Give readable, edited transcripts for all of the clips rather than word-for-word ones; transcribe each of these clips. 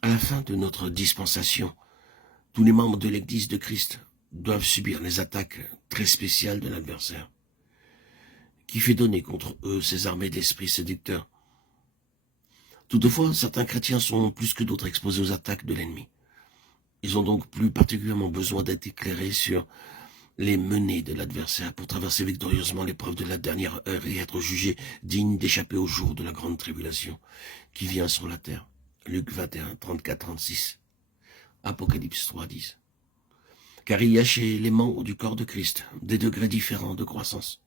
À la fin de notre dispensation, tous les membres de l'Église de Christ doivent subir les attaques très spéciales de l'adversaire, qui fait donner contre eux ses armées d'esprits séducteurs. Toutefois, certains chrétiens sont plus que d'autres exposés aux attaques de l'ennemi. Ils ont donc plus particulièrement besoin d'être éclairés sur les menées de l'adversaire pour traverser victorieusement l'épreuve de la dernière heure et être jugés dignes d'échapper au jour de la grande tribulation qui vient sur la terre. Luc 21, 34-36. Apocalypse 3, 10. Car il y a chez les membres du corps de Christ des degrés différents de croissance,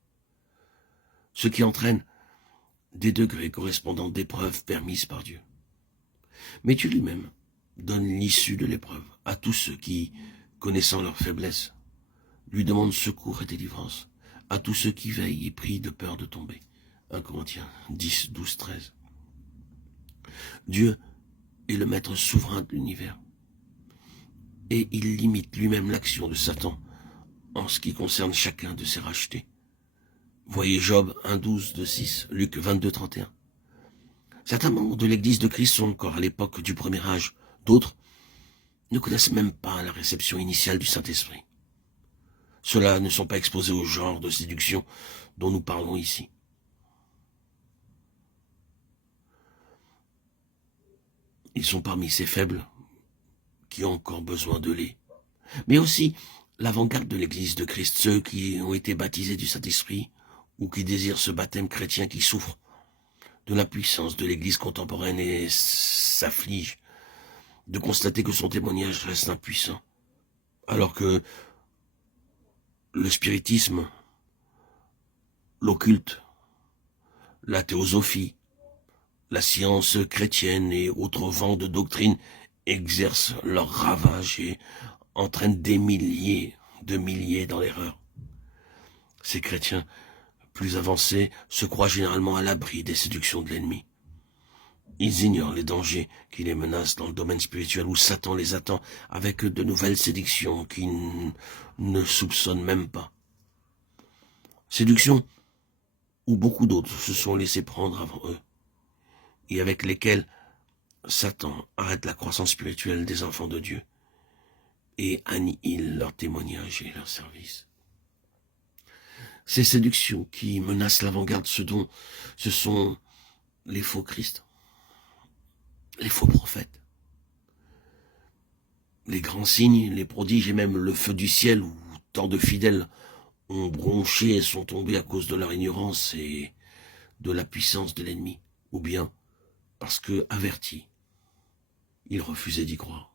ce qui entraîne des degrés correspondant d'épreuves permises par Dieu. Mais Dieu lui-même donne l'issue de l'épreuve à tous ceux qui, connaissant leur faiblesse, lui demandent secours et délivrance, à tous ceux qui veillent et prient de peur de tomber. 1 Corinthiens 10, 12, 13. Dieu est le maître souverain de l'univers, et il limite lui-même l'action de Satan en ce qui concerne chacun de ses rachetés. Voyez Job 1, 12, 2, 6, Luc 22, 31. Certains membres de l'Église de Christ sont encore à l'époque du premier âge, d'autres ne connaissent même pas la réception initiale du Saint-Esprit. Ceux-là ne sont pas exposés au genre de séduction dont nous parlons ici. Ils sont parmi ces faibles qui ont encore besoin de lait. Mais aussi l'avant-garde de l'Église de Christ, ceux qui ont été baptisés du Saint-Esprit ou qui désirent ce baptême chrétien qui souffre de l'impuissance de l'Église contemporaine et s'afflige de constater que son témoignage reste impuissant, alors que le spiritisme, l'occulte, la théosophie, la science chrétienne et autres vents de doctrine exercent leurs ravages et entraînent des milliers de milliers dans l'erreur. Ces chrétiens plus avancés se croient généralement à l'abri des séductions de l'ennemi. Ils ignorent les dangers qui les menacent dans le domaine spirituel où Satan les attend avec de nouvelles séductions qu'ils ne soupçonnent même pas. Séductions où beaucoup d'autres se sont laissés prendre avant eux et avec lesquelles Satan arrête la croissance spirituelle des enfants de Dieu et annihile leur témoignage et leur service. Ces séductions qui menacent l'avant-garde, ce sont les faux Christ, les faux prophètes, les grands signes, les prodiges et même le feu du ciel où tant de fidèles ont bronché et sont tombés à cause de leur ignorance et de la puissance de l'ennemi, ou bien parce que, avertis, ils refusaient d'y croire.